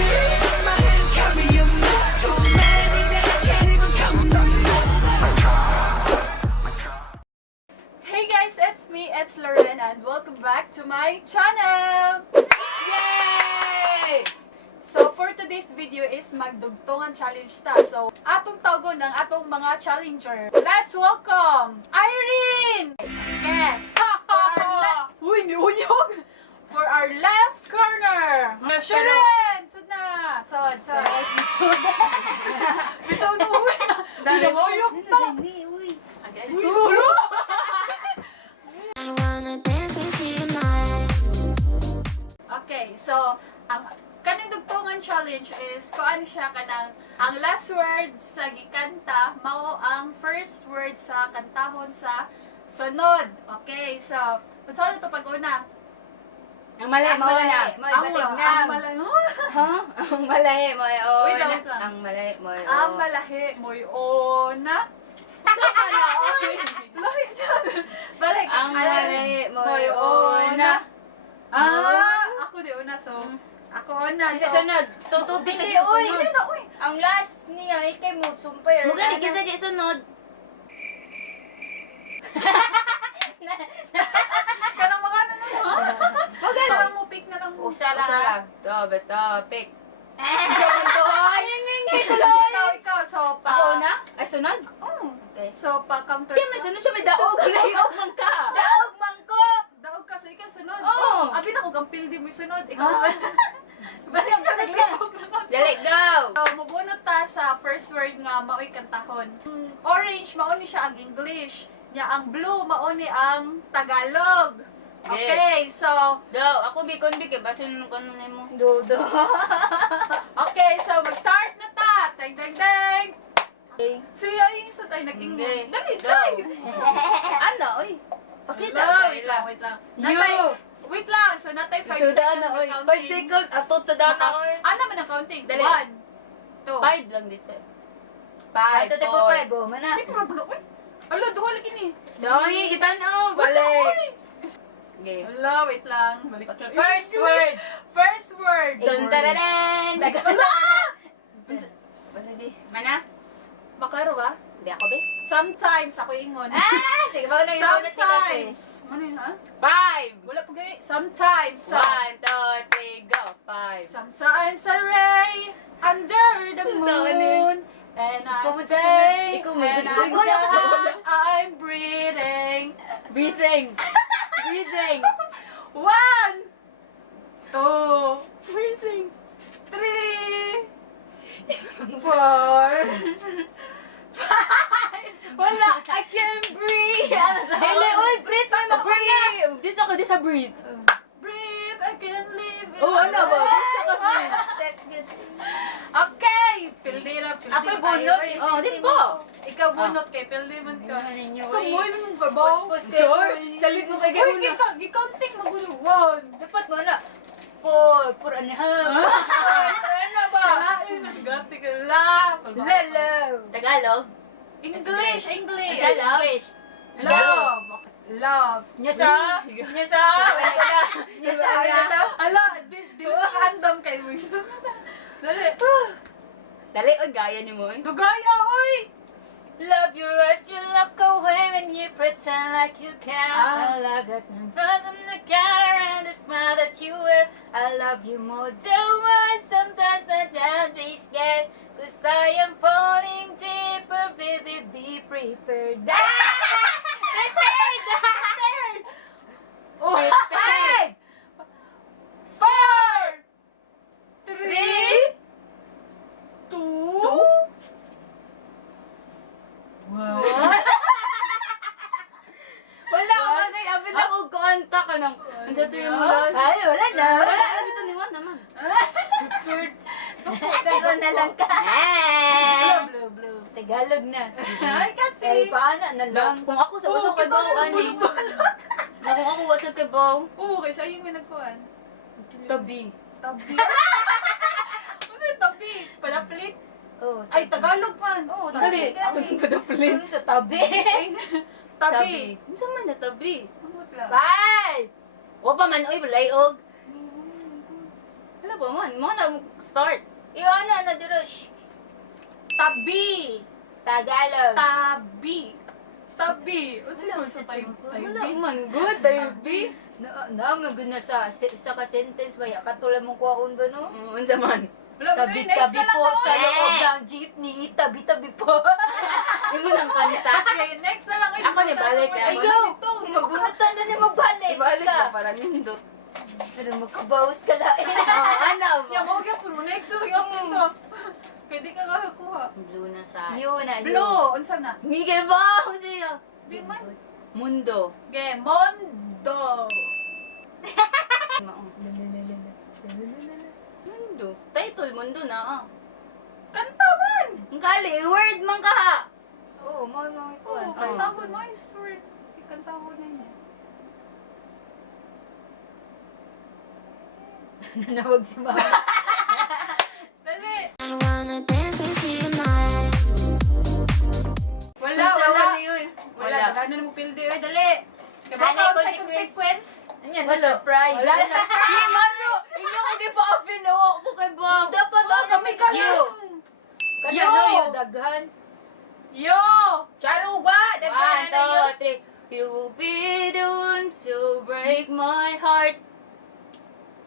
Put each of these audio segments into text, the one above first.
My hand carry a lot too many that I can't even count. Hey guys, it's me, it's Lauren, and welcome back to my channel! Yay! So for today's video is magdugtungan challenge ta. So atong tawgon ng atong mga challenger. Let's welcome Irene! And Uy, niuyog! For our left corner, Sharon! Sud na! Sud. Bitaw na uwi na! Niuyog na! Tulo! I wanna dance with you now. Okay, so ang kaning dugtungan challenge is kuan siya kanang ang last word sa gikanta mao ang first word sa kantahon sa sunod. Okay, so unsa na to pag-una? Ang malay mo na. Mo Ang batig na. ang malay. Ha? Ang malay mo o. Wait lang. Ang malay mo o. Ang malahi mo'y ona. Sa pala. Lahi dyan. Balik. Ang malay mo'y ona. ona. Ako di una, so ako una. Sa sunod. Tutubig Pili, na uy. sunod. Hindi na, uy. Ang last niya ay kay mo sumpay. Muga di kita di sunod. Kanang mga ano ha? Muga Parang mo pick na lang mo. Usara. Topic. Ay, hindi tuloy. Ikaw, so pa. Ako na? Ay sunod? Oh. Okay. So pa counter. Siya may sunod siya may daog. Laog man ka. Daog man ko. Daog ka, so ikaw sunod. Oo. Abi na ko gampil di mo sunod. Ikaw. Ah. Balik ka naglibog naman. Dali, go. So, mabunot ta sa first word nga mao'y kantahon. Orange, mauni siya ang English. Nya ang blue, mauni ang Tagalog. Okay, so, Daw, ako bikon bigay basin ko ano mo. Do. okay, so mag-start na ta. Deng, deng, deng. Okay. Siya yung sa tayo nag-English. Hindi. Dali, Go. dali. Ano, oy? Pakita Hello, sa wait ila. lang, wait lang. Natay, wait lang. So, natay 5 Suda seconds na, oy. na 5 counting. seconds, atot sa data, oy. Ano man ang counting? Dali. 1, 2. 5 lang dito sa'yo. 5, Ito tayo po 4. po, mana. Sige, mabulo. Uy, alo, duha lagi ni. Joey, kita na, balik. Okay. Alo, wait lang. Balik Okay, ka. first word. First word. Dun, tararan. Alo! Basta di. Mana? Maklaro ba? Di ako, be. Sometimes ako ingon. Ah, sige, bago na yung bonus kita, Sometimes. Ano yun, ha? 5. Wala po kayo. Sometimes. 1, 2, 3, go. 5. Sometimes I ray under the moon. And Ikaw I mo think, ikaw mo and ikaw mo I'm breathing. Breathing. 1, 2, Breathing. 3, 4, 5. Wala, I can't breathe. Dili, oy, breathe na breathe. Dito ako, dito sa breathe. Breathe, I can live it. Oh, ano ba? Dito ka breathe. Okay, pildi na, pildi Ako'y na bunot. tayo, eh. Oh, di po. Ikaw bunot kay pildi man ka. Ano ninyo, eh? Sumoy mo ka ba? Sure? Salit mo kay Uy, Guna. gicounting magulo. 1. Dapat mo na. 4 and a half. 4 ano ba? Kalain, nagati ka lang. Hello. Tagalog? English, English. English. Love. Love. Nyasa. Nyasa. Nyasa. Ala, di random kay mo. Dali. Dali, oy, gaya ni mo. Dugaya, oy. Love you as you look away when you pretend like you care. I love that embrace on the counter and the smile that you wear. I love you more than words sometimes, but don't be scared. Cause I am falling deeper, baby, be prepared. Prepared! Oh, Prepared! 4, 3, 2, wow. Wala ka ba na abit ako kontak ka nang ang sa tuyo mo lang. Ay, wala na. Wala, abit ni mo naman. Prepared. Ikaw na lang ka. Blue, blue. Tagalog na. Ay, kasi. Ay, paano na lang? Kung ako sa usok kay Bao, ani. Kung ako wasag kay Bao, Oo, kaysa yung may nagkuhan. tabi. Tabi. Ano yung tabi? Palaplit? Oh, Ay, Tagalog man. Oh, Tabi. dali. Padapli. Sa tabi. Tabi. Ano man na tabi? Amot lang. Bye! O pa man, oy, balay og. Wala pa man? Mo na start. Iwana na dirosh. Tabi. Tagalog. Tabi. Tabi. Unsa mo sa Wala tabi? man good, tabi. Na magud na sa ka sentence ba ya katulad mong kuwaon ba no? Unsa man? Wala mo next Tabi-tabi na lang po na, sa oy. loob ng jeepney, tabi-tabi po. Imo nang kanta. Okay, next na lang. Ako ni balik ka. Ayaw. Magunutan na ni magbalik. Balik ka para nindot. Pero magkabawas ka lain. Ano ba? Ya mo gyud pero next ra gyud ko. Pwede ka kuha. Blue na sa. Blue na. Blue, unsa na? Miguel ba? Siya. Di man. Mundo. Okay, Mondo. Mundo. Title, mundo na ah. Kanta man. Ang gali, word man ka ha. Oo, mo ito. Oh, kanta mo mo story. Ikanta mo na yun. Nanawag si mama. Dali. I wanna dance with you now. Wala. Wala. Daganan mo pildi oy, dali. Kaya Ano baka yung sa consequence. Anyan, surprise. Wala na. Himano! Inyo ko di pa binuo ko kay Bob. Dapat kami ka lang. Yo! Yo! Daghan. Yo! Charuga! Daghan na yun. 1, 2, 3. You will be the one to break my heart.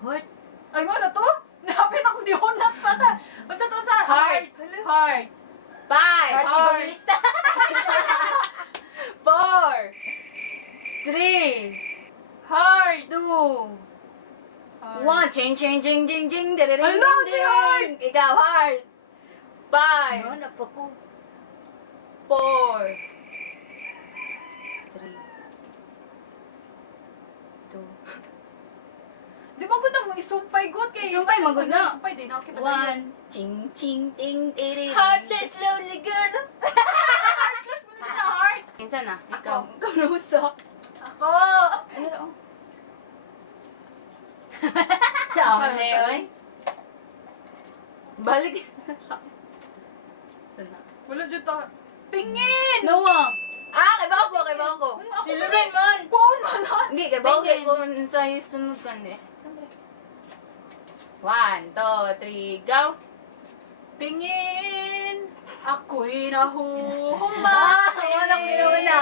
Heart? Ay mo na to? Napin ako di hunat pa ta. Unsa to sa Heart. Heart. 5. Heart. Ibalista. 4. 3. Heart. 2. 1. Ching, ching, ching, ching, ching. Hello, si Heart. Ikaw, Heart. 5. Ano pa ko? 4. 3. 2. Di ba gud mo isumpay gud kay Isumpay, magud na. Isumpay din okay ba? 1. Ching, ching, ting, ting. Heartless lonely girl. Heartless mo na heart. Minsan na. Ako. Ikaw. Ikaw luso. Ako. Ano raw? Ciao na yun. Balik. Sana. Wala jud ta. Tingin. Nawa. Kay Bako, kay Bako. Ako Si na Loren man. Kuon man ha. Hindi, kay Bako. Kung sa yung sunod ka hindi. 1, 2, 3, go. Tingin. Ako'y nahuhumay. Wala ko inuuna.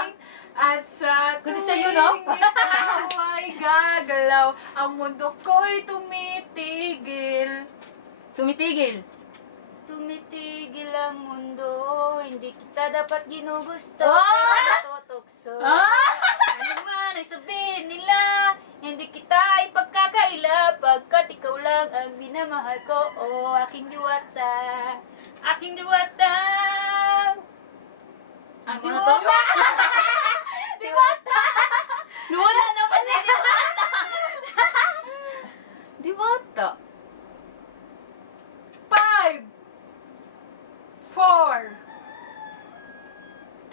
At sa Kundi tuwing sa'yo, no? ikaw ay gagalaw, ang mundo ko'y tumitigil. Tumitigil. Tumitigil ang mundo, hindi kita dapat ginugusto. Pero natutokso. Ano man ay sabihin nila, hindi kita ipagkakaila, pagkat ikaw lang ang minamahal ko. Oh, aking diwata, aking diwata. Ano to? Diwata! Wala naman si Diwata! Diwata. 5, 4,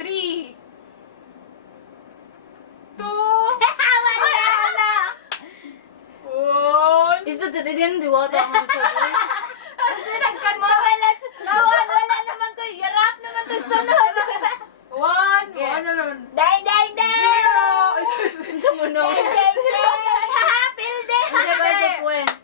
3, 2, One. Is that the din diwata ang sabi? Kasi nagkan mo. Wala naman ko. Yarap naman to sunod. 1, Yeah. ano, Dang, dang, dang! 0. Sa muno. Pilde. Hindi ba sequence?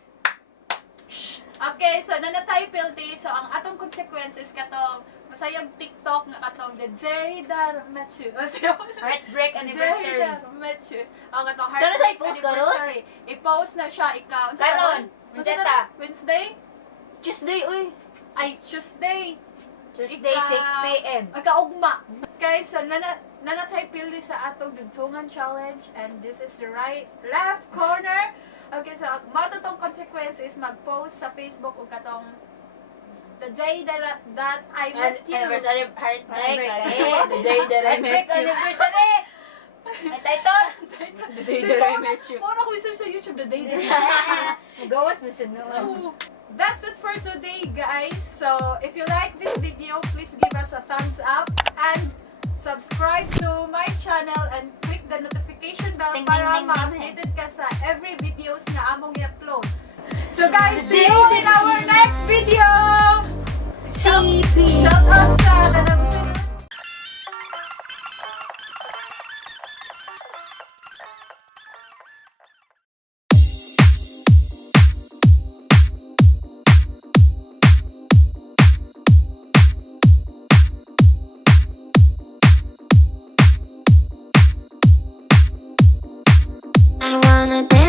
Okay, so nanatay pildi. So ang atong consequences katong masayog TikTok nga katong the Jada Metchu. Heartbreak anniversary. Jada Metchu. Ang katong Pero sa i-post ka ron? anniversary. I-post na siya ikaw. Sa Karon, Unsa Mancheta. na? Wednesday? Tuesday, uy. Ay, Tuesday. Tuesday, 6 p.m. Ay, kaugma. Okay, so nanatay pildi sa atong dugtungan challenge and this is the left corner. Okay, so ang matutong consequence is mag-post sa Facebook o katong the day that I met you. Anniversary heartbreak. Heartbreak. The day that I met you. Anniversary! May title? The day that I met you. Muna ko isa sa YouTube, the day that I met you. Magawas mo sa noon. Ooh. That's it for today, guys. So, if you like this video, please give us a thumbs up and subscribe to my channel and click the notification bell Ding, para ding, ding, ding. ma-updated ka sa every videos na among i-upload. So, guys, see you in our next video! CP! Shout out sa wanna dance